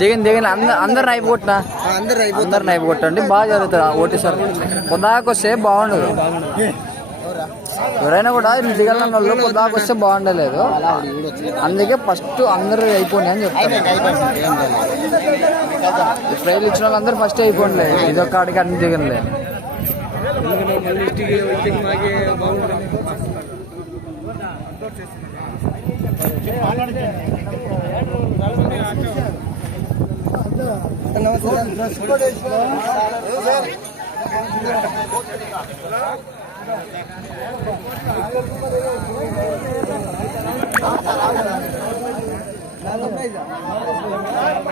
దిగింది దిగింది అందరు అందరిని అయిపోగొట్టినా అందరు అందరిని అయిపోగొట్టండి బాగా జరుగుతుంది ఓటేసారి వస్తే బాగుండదు. ఎవరైనా కూడా ఇట్లా దిగాలన్న వాళ్ళు పొద్దాకు వస్తే బాగుండలేదు. అందుకే ఫస్ట్ అందరూ అయిపోయి అని చెప్తాను ఈ ట్రైల్ ఇచ్చిన వాళ్ళందరూ ఫస్ట్ అయిపోండి. ఇది ఒక్క ఆడికి అన్ని దిగలే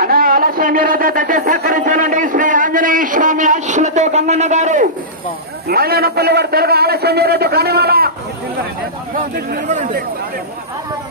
అనా ఆలస్యం మీరైతే దయచేసి సహకరించాలండి శ్రీ ఆంజనేయ స్వామి ఆశలతో గంగన్న గారు మైలనపల్లి వారు తెలుగు ఆలస్యం మీరైతే కానివాల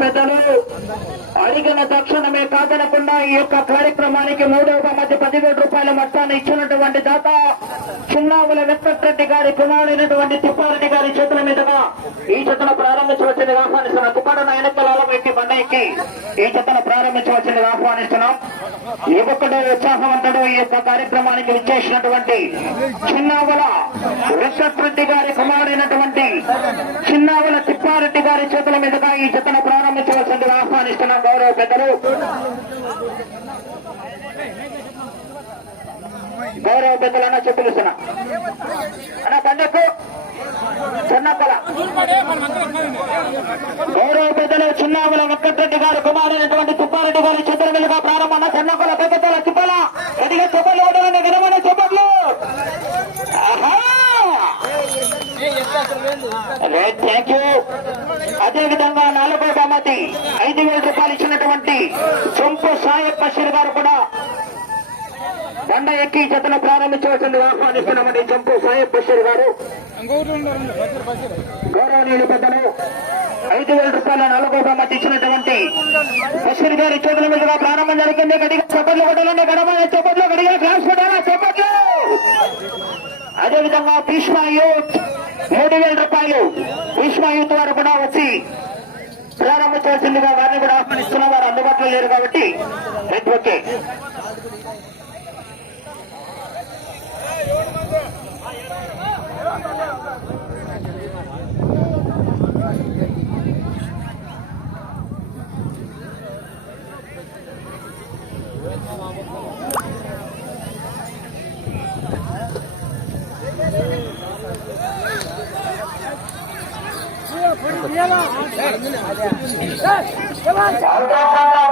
పెద్దలు. అడిగిన తక్షణమే కాదనకుండా ఈ యొక్క కార్యక్రమానికి మూడవ మధ్య పదివేల రూపాయల మొత్తాన్ని ఇచ్చినటువంటి దాత చిన్నావుల వెంకటరెడ్డి గారి కుమారుడైనటువంటి తిప్పారెడ్డి గారి చేతుల మీదుగా ఈ చెత్తను ప్రారంభించవచ్చింది ఆహ్వానిస్తున్నాం. కుమారు ఎన్నికల ఎక్కి బండ ఎక్కి ఈ చెత్తను ప్రారంభించవచ్చింది ఆహ్వానిస్తున్నాం. యువకుడు ఉత్సాహవంతుడు ఈ యొక్క కార్యక్రమానికి విచ్చేసినటువంటి చిన్నావుల వెంకటరెడ్డి గారి కుమారుడైనటువంటి చిన్నావుల తిప్పారెడ్డి గారి చేతుల మీదుగా ఈ చెత్తను ప్రారంభించవలసిందిగా ఆహ్వానిస్తున్నాం గౌరవ పెద్దలు. గౌరవ పెద్దలన్న చెప్పులుస్తున్నా. అన్న బండకు చిన్నప్పల గౌరవ పెద్దలు చిన్నాముల వెంకటరెడ్డి గారు కుమారైనటువంటి తుప్పారెడ్డి గారి చిత్రమిలుగా మీదుగా ప్రారంభం చిన్నప్పల పెద్దల చిప్పల గడిగా చెప్పలు ఓడలని ఘనమైన ఆహా! థ్యాంక్ యూ అదేవిధంగా నాలుగో బహుమతి ఐదు వేల రూపాయలు ఇచ్చినటువంటి సొంపు సాయప్ప శిర్ గారు కూడా బండ ఎక్కి జతను ప్రారంభించవలసింది ఆహ్వానిస్తున్నామండి చంపు సాయప్ప శిర్ గారు గౌరవనీయులు పెద్దలు ఐదు వేల రూపాయల నాలుగో బహుమతి ఇచ్చినటువంటి బషీర్ గారి చేతుల మీదుగా ప్రారంభం జరిగింది. గడిగా చప్పట్లు కొట్టాలంటే గడమైన చప్పట్లు గడిగా క్లాస్ కొట్టాలా? చప్పట్లు! అదేవిధంగా భీష్మ యూత్ మూడు వేల రూపాయలు. భీష్మ యూత్ వారు కూడా వచ్చి ప్రారంభించవలసిందిగా వారిని కూడా ఆహ్వానిస్తున్న వారు అందుబాటులో లేరు కాబట్టి రైట్ ఓకే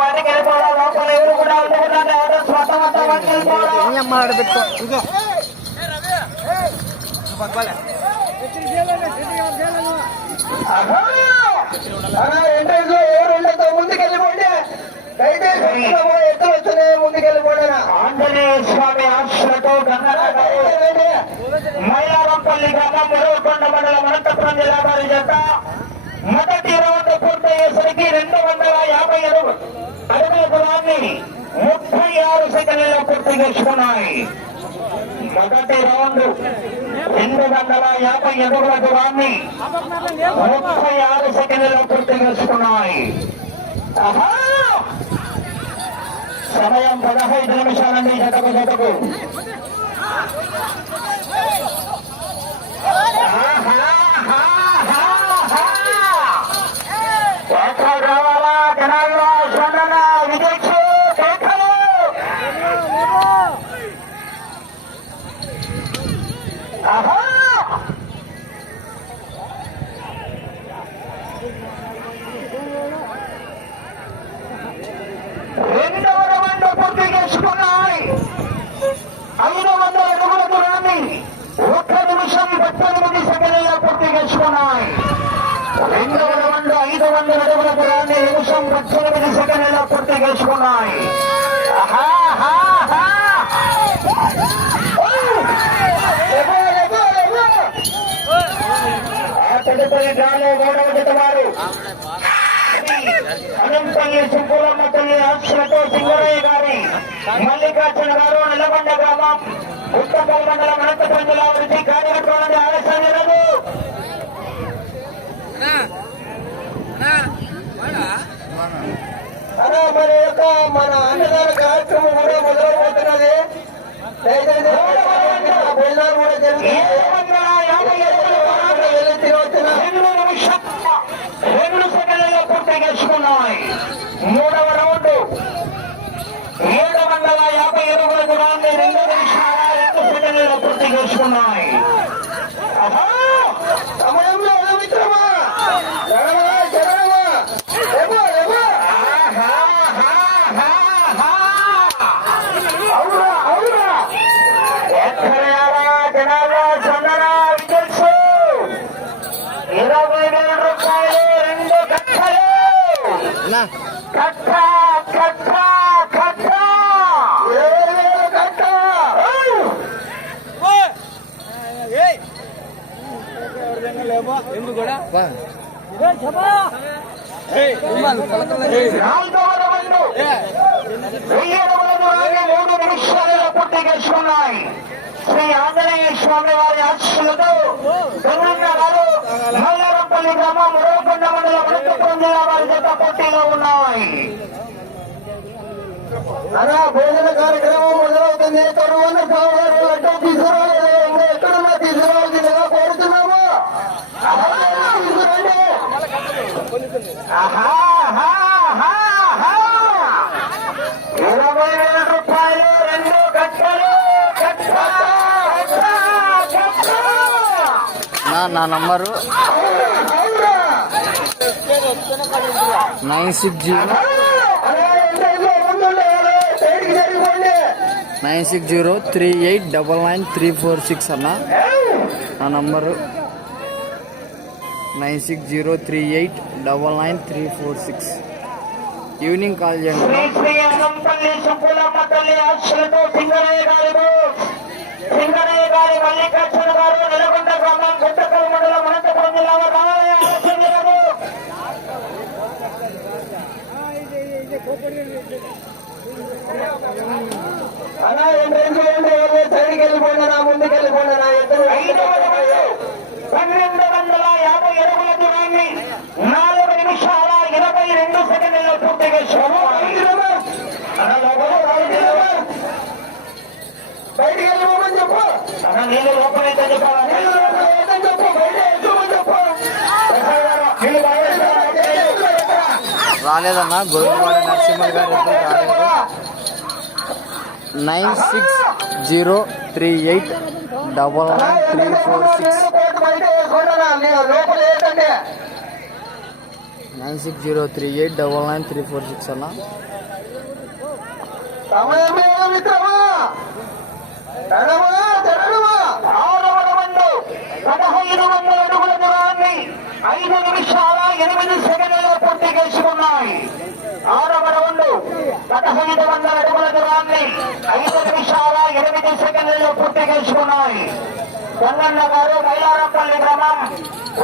వాటికి వెళ్ళిపోవడం ఎవరు కూడా ఉండకూడదు ఎవరు స్వంతం అంతా వాటికి ఆంజనేయ స్వామి ఆశ్రతో మైలారంపల్లి గ్రామం మురవకొండ మండలం అనంతపురం జిల్లా వారి జత మొదటి రౌండ్ పూర్తయ్యేసరికి రెండు వందల యాభై అడుగు అడుగుల దూరాన్ని ముప్పై ఆరు సెకండ్లలో పూర్తి చేసుకున్నాయి. మొదటి రౌండ్ రెండు వందల యాభై ఎదుగుల దూరాన్ని ముప్పై ఆరు సెకండ్లలో పూర్తి చేసుకున్నాయి. సమయం పదహైదు నిమిషాలండి జతకు జతకు. ఆహా! కేవలం పద్దెనిమిది సెకండ్లలో పూర్తి చేసుకున్నాయి తదుపరి డ్రాలో గౌరవ జత వారు అనంతయ్య సుబ్బులమ్మ తల్లి అక్షరతో సింగరయ్య గారి మల్లికార్జున గారు నిలబండ గ్రామం ఉత్తపల్ మండలం అనంతపురం జిల్లా నుంచి కార్యక్రమాన్ని ఆలస్యం మన యొక్క మన అన్నదాన కార్యక్రమం కూడా మొదలవుతున్నది కూడా జరుగుతుంది రెండు సెకండ్లలో పూర్తి చేసుకున్నాయి మూడవ రౌండ్ ఏడు వందల యాభై అడుగుల దూరాన్ని రెండు నిమిషాల రెండు సెకండ్లలో పూర్తి చేసుకున్నాయి ఆహా! సమయంలో ఏ మిత్రమా జరగవా జరగవా రేపు రేపు ఆహా! ఆహా! ఆహా! అవునా అవునా ఎక్కడయారా జనాల్లో సన్నరా విజల్సు ఇరవై వేల రూపాయలు రెండు కట్టలు కట్ట కట్ట కట్ట ఏడు వేల కట్ట నాలుగవ రౌండ్ వెయ్యి అడుగుల దూరాన్ని మూడు నిమిషాలలో పూర్తి చేసుకున్నాయి శ్రీ ఆంజనేయ స్వామి వారి ఆశీస్సులతో గంగన్న గారు మల్లారంపల్లి గ్రామం మురవకొండ మండలం అనంతపురం జిల్లా వారి జత పోటీలో ఉన్నాయి. అలా భోజన కార్యక్రమం మొదలవుతుంది. కరువున్న సాగుగారు అంటే తీసుకురాలేదు. ఇంకా ఎక్కడున్నా తీసుకురావాల్సిందిగా కోరుతున్నాము తీసుకురండి ఆహా, ఆహా, ఆహా, ఆహా. ఇరవై వేల రూపాయలు రెండు గంటలు గంట, గంట, గంట. నా నా number? Nine six zero. Nine six zero three eight double nine three four six అన్న. నా number? Nine six zero three eight double nine three four six evening call చేయండి శ్రీ శ్రీ అనంపల్లి సుబ్బులమ్మ తల్లి ఆశలతో సింగరయ్య గారు సింగరయ్య గారి మల్లికార్జున గారు నెలకొండ గ్రామం గుట్టకల్ మండలం అనంతపురం జిల్లా వారు రావాలయ్య, ఆలస్యం చేయరాదు. అలా ఏంటంటే ఏంటి సైడ్కి వెళ్ళిపోండి నా ముందుకు వెళ్ళిపోండి నా ఇద్దరు ఐదవ రౌండ్ పన్నెండు వందల యాభై అడుగుల దూరాన్ని నాలుగు నిమిషాల ఇరవై రెండు సెకండ్లలో పూర్తి చేసుకోవాలి బయటికి వెళ్ళిపోమని చెప్పు అన్న నీళ్ళు లోపలైతే నీళ్ళు చెప్పు బయట చెప్పు గోవిందవాడ నరసింహ గారు nine six zero three eight double nine three four six. లోపల ఏంటంటే nine six zero three eight double nine three four six అన్న. సమయం ఏదో మిత్రమా తెరవా తెరవా ఆరవ పదహైదు వందల అడుగుల దూరాన్ని ఐదు నిమిషాల ఎనిమిది సెకండ్లలో పూర్తి చేసుకున్నాయి ఆరవ రౌండ్ పదహైదు వందల అడుగుల దూరాన్ని ఐదు నిమిషాల ఎనిమిది సెకండ్లలో పూర్తి చేసుకున్నాయి. గంగన్న గారు మైలారంపల్లి గ్రామం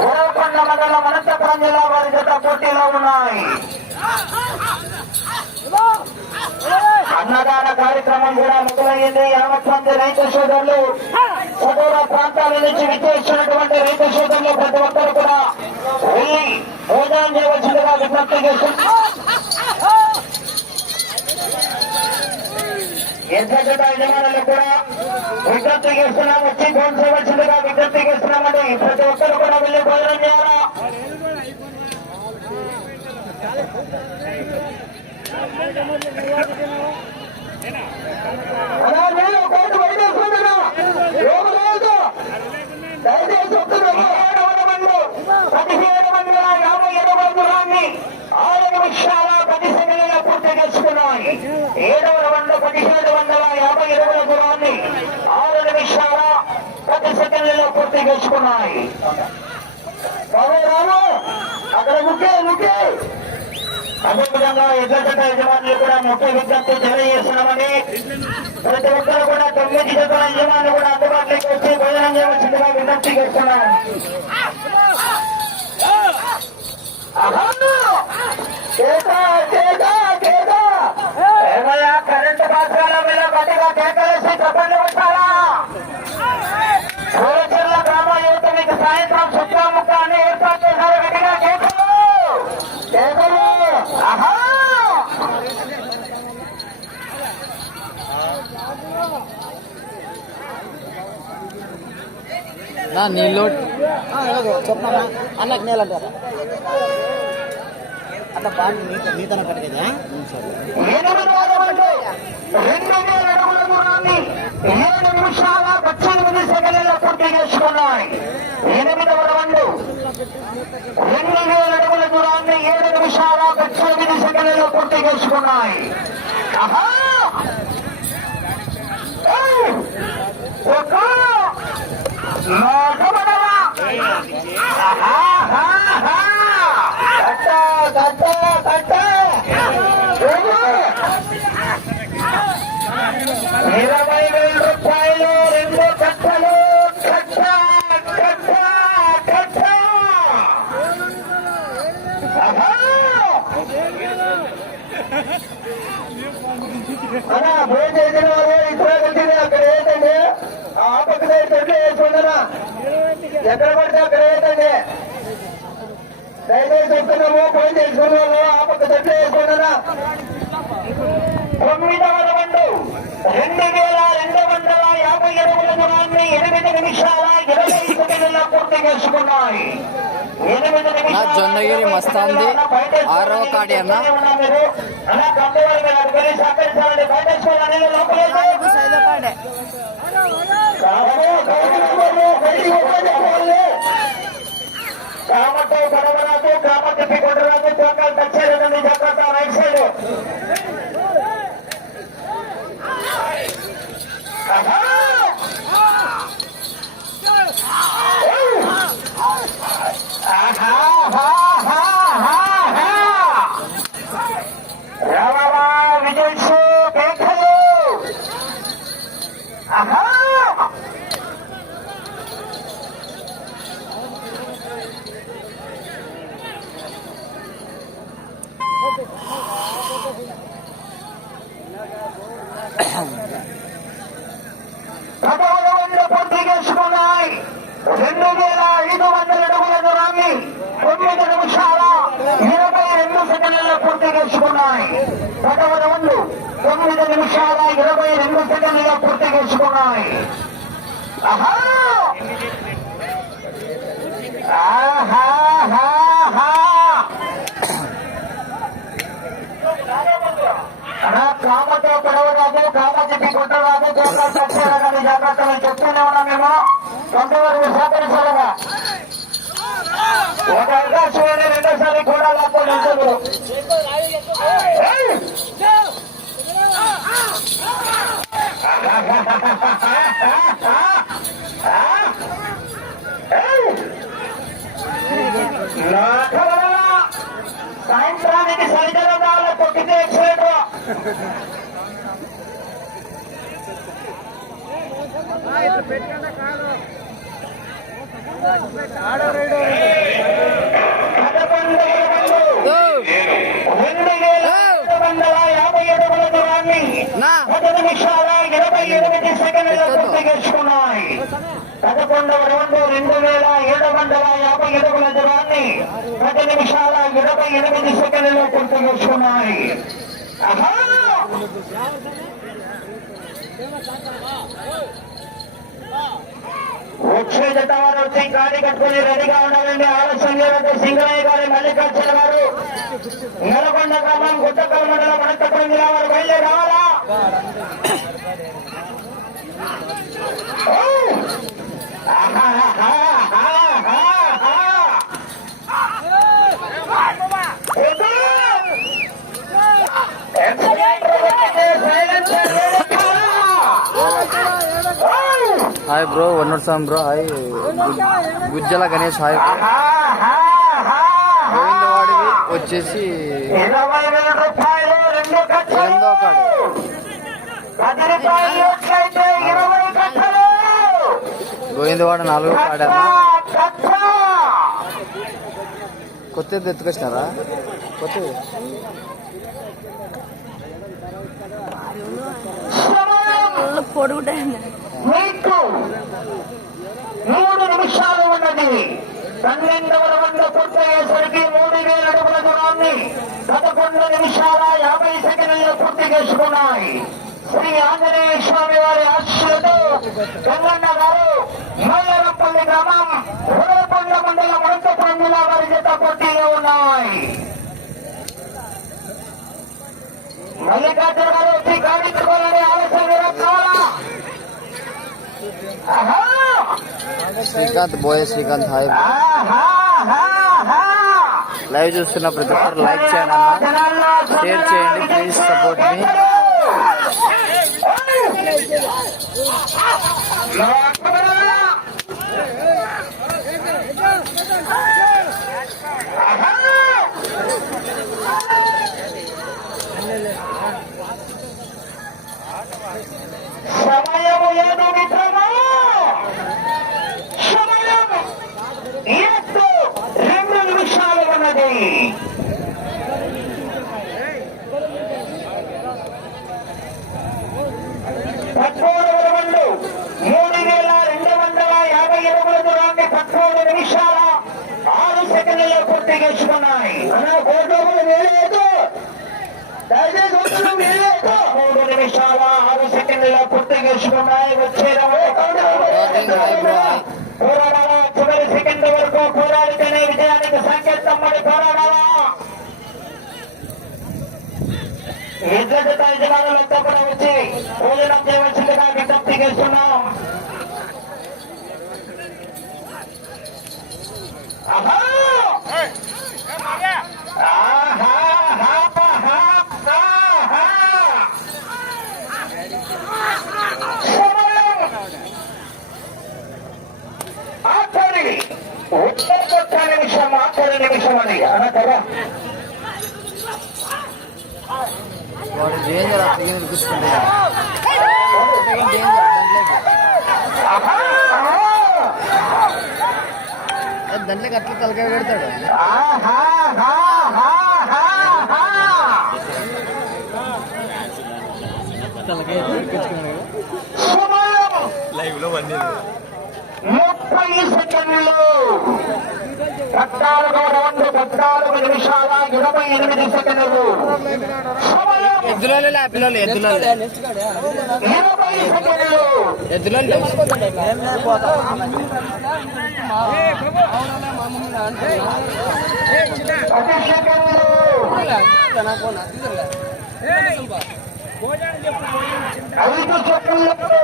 ఓరకొండ మండలం అనంతపురం జిల్లా వారి జత పోటీలో ఉన్నాయి. అన్నదాన కార్యక్రమం కూడా మొదలయ్యింది. యావత్ రైతు సోదరులు సుదూర ప్రాంతాల నుంచి విచ్చేసినటువంటి రైతు సోదరులు ప్రతి ఒక్కరు కూడా వెళ్ళి భోజనం చేయవలసిందిగా విజ్ఞప్తి చేస్తున్నారు. ఎంత కూడా విజ్ఞప్తి చేస్తున్నాం వచ్చి ఫోన్ చేయవలసిందిగా విజ్ఞప్తి చేస్తున్నామండి. ప్రతి ఒక్కరు కూడా వెళ్ళి భోజనం చేయాలా పదిహేడు యాభై ఆరు నిమిషాల పది సెకండ్ల పూర్తి చేసుకున్నాయి. యాభై ఇరవై దూరాన్ని ఆరు నిమిషాల ప్రతి సెకండ్లలో పూర్తి చేసుకున్నాయి. బాబు రాము అక్కడ ముక్కే ముక్కే. అదేవిధంగా ఎగ్గజట యజమానులు కూడా ముఖ్య విజ్ఞప్తి తెలియజేస్తున్నామని ప్రతి ఒక్కరు కూడా తొమ్మిది చట్ట యజమానులు కూడా అందుబాటులోకి వచ్చి భోజనం చేయవలసిందిగా విజ్ఞప్తి చేస్తున్నాం. చేత చేత కేక, కరెంటు మాత్రాల మీద గట్టిగా కేకలేసి చెప్పండి ఉంటారా సూరచర్ల గ్రామ యువత మీకు సాయంత్రం ఏర్పాటు చేశారు గట్టిగా కేకలు. కేకలు. ఆహా! నీళ్ళు చెప్పనా అన్నకు నీళ్ళంటారా అట్లా బాగా నీత నీతన కట్టేదా ఏడు నిమిషాల పద్దెనిమిది సెకండ్లలో పూర్తి చేసుకున్నాయి ఎనిమిదవ రౌండ్ రెండు వేల అడుగుల దూరాన్ని ఏడు నిమిషాల పద్దెనిమిది సెకండ్లలో పూర్తి చేసుకున్నాయి! ఒక! ఆహా! ఆహా! కట్ట, కట్ట, కట్ట! ఇరవై వేల రూపాయలు రెండు కట్టలు. కట్ట కట్ట కట్ట. ఆహా! భోజనం చేసిన వాళ్ళు ఇక్కడ వచ్చింది అక్కడ ఏంటండి? ఆ పక్క చెట్లు వేసుకుంటారా ఎక్కడ పడితే అక్కడ ఏంటండి? దయచేసి చెప్తున్నాము వాళ్ళు ఆ పక్క చెట్లు వేసుకున్నారా? తొమ్మిదవ రౌండ్. రెండు వేల రెండు వందల యాభై అడుగుల దూరాన్ని ఎనిమిది నిమిషాల ఇరవై సెకండ్ల పూర్తి చేసుకున్నాయి. ఎనిమిది నిమిషాల జొన్నగిరి మస్తాంది ఆరవ కాడి అన్న. సహకరించాలని కామతో పడవరాదు కామ తిప్పి కొట్టరాదు చోకాలు తెచ్చేదండి జాగ్రత్త రైట్ సైడ్ ఆహా! ఆహా! ఆహా! ఆహా! ఆహా! రావరా విజయ్ షో కేకలు ఆహా పదమూడు వందల పూర్తి చేసుకున్నాయి రెండు వేల ఐదు వందల అడుగుల దూరాన్ని తొమ్మిది నిమిషాల ఇరవై రెండు సెకండ్లలో పూర్తి చేసుకున్నాయి తొమ్మిది నిమిషాల ఇరవై రెండు సెకండ్లుగా పూర్తి కామతో పిలవరాదు కామ చెప్పి కొట్టరాదు జాగ్రత్త వచ్చేలాగా జాగ్రత్తలు చెప్తూనే ఉన్నాం మేము. కొంతవరకు సహకరించాలగా ఒక అవకాశం రెండోసారి కూడా లేకపోతే సాయంత్రానికి సరిగ్గా కావాలి కొట్టితే ఎక్సలెంట్ రెండు వేల ఐదు వందల యాభై ఏడు దూరాన్ని నా. పది నిమిషాల ఇరవై ఎనిమిది సెకండ్లు పూర్తి చేసుకున్నాయి పదకొండవ రౌండ్ రెండు వేల ఏడు వందల యాభై అడుగుల దూరాన్ని పది నిమిషాల ఇరవై ఎనిమిది సెకండ్లు పూర్తి చేసుకున్నాయి వచ్చే జత వారు వచ్చి గాడి కట్టుకుని రెడీగా ఉండాలండి. ఆలస్యం లేదంటే సింగరయ్య గారి మల్లికార్జున గారు నల్గొండ గ్రామం గుట్టకల్ మండలం అనంతపురం జిల్లా వారు బయలుదేరి రావాలా! హాయ్ బ్రో వన్నూరు సాం bro hi. Gujjala Ganesh hi. వచ్చేసి ఎనిమిదో కాడు. గోవిందవాడ నాలుగు కాడన్న. కొత్తది ఎత్తుకొచ్చినారా? కొత్తది. మీకు మూడు నిమిషాలు ఉన్నది. పన్నెండవ రౌండ్ పూర్తయ్యేసరికి మూడు వేల అడుగుల దూరాన్ని పదకొండు నిమిషాల యాభై సెకండ్లు పూర్తి చేసుకున్నాయి. శ్రీ ఆంజనేయ స్వామి వారి ఆశీస్సులతో గంగన్న గారు మల్లరపల్లి గ్రామం హురకొండ మండలం అనంతపురం జిల్లా వారి జత పోటీలో ఉన్నాయి. మల్లికార్జున గారు వచ్చి కాడించుకోవాలని ఆలోచన మీరు కావాలా శ్రీకాంత్ బోయ శ్రీకాంత్ హాయ్! లైవ్ చూస్తున్న ప్రతి ఒక్కరు లైక్ చేయండి అన్న షేర్ చేయండి ప్లీజ్ సపోర్ట్ మీ సమయము లేదు మిత్రమా సమయం ఎత్తు రెండు నిమిషాలు ఉన్నది పద్మూడు మండు మూడు వేల రెండు వందల యాభై అడుగుల దూరాన్ని పద్మూడు నిమిషాల ఆరు సెకండ్లలో పూర్తి చేసుకున్నాయి. అలా కోటోములు వేయలేదు దయచేసి వస్తున్నాం వేయలేదు మూడు నిమిషాల ఆరు సెకండ్లలో పూర్తి చేసుకున్నాయి. వచ్చేదము సెకండ్ వరకు పోరాడితేనే విజయానికి సంకేతం మరి పోరాడాలా? విద్యుత్ యజమానులంతా కూడా వచ్చి భోజనం చేయవలసిందిగా విజ్ఞప్తి చేస్తున్నాం ఆహా! ఆహా! ఆహా! ఆహా! సమయం! ఆఖరి ఉత్తర నిమిషం ఆఖరి నిమిషం అని అనకరా వాడు డేంజర్ దాంట్లోకి దాంట్లోకి అట్లా తలకాయ పెడతాడు. ఆహా! ఆహా! ఆహా! తలకాయ ఎక్కించుకున్నాడు సమయం లైవ్లో వన్ ముప్పై సెకండ్లు. పద్నాలుగు రౌండ్ పద్నాలుగు నిమిషాల ఇరవై ఎనిమిది సెకండ్లు ఎద్దులలో పిల్లలు ఎద్దులలో ఇరవై సెకండ్లు ఎద్దులలో. పది సెకండ్లు ఐదు సెకండ్లు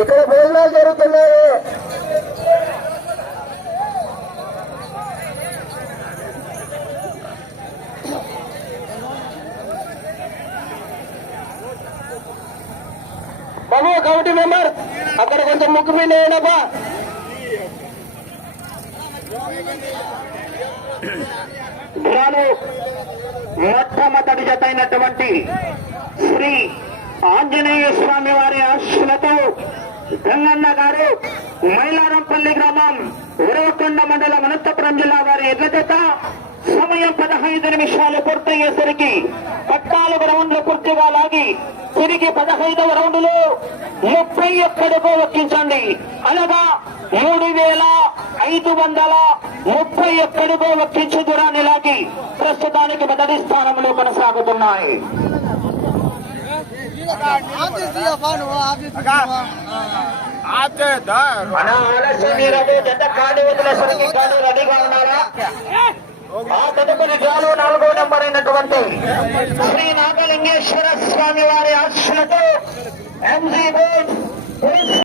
ఇక్కడ భోజనాలు జరుగుతున్నాయి. బాబు కమిటీ మెంబర్ అక్కడ కొంచెం ముక్కు మీద వేయనబ్బా. ధ్రువాలు మొట్టమొదటి జత అయినటువంటి శ్రీ ఆంజనేయ స్వామి వారి ఆశలతో గంగన్న గారు మైలారంపల్లి గ్రామం ఉరవకొండ మండలం అనంతపురం జిల్లా వారి ఎడ్ల సమయం పదహైదు నిమిషాలు పూర్తయ్యేసరికి పద్నాలుగు రౌండ్లు పూర్తిగా లాగి తిరిగి పదహైదవ రౌండ్లో ముప్పై ఒక్కడుకు ఎక్కించండి అనగా మూడు వేల ఐదు వందల ముప్పై ఒక్కడుకు ఎక్కించు దూరాన్ని లాగి ప్రస్తుతానికి మొదటి స్థానంలో కొనసాగుతున్నాయి. మన ఆలస్యం మీరదు జత కాడి వదిలేసరికి కాడి రెడీగా ఉన్నారా ఆ తదుపరి జాలు నాలుగో నెంబర్ అయినటువంటి శ్రీ నాగలింగేశ్వర స్వామి వారి ఆశలతో ఎంజీ బోర్డ్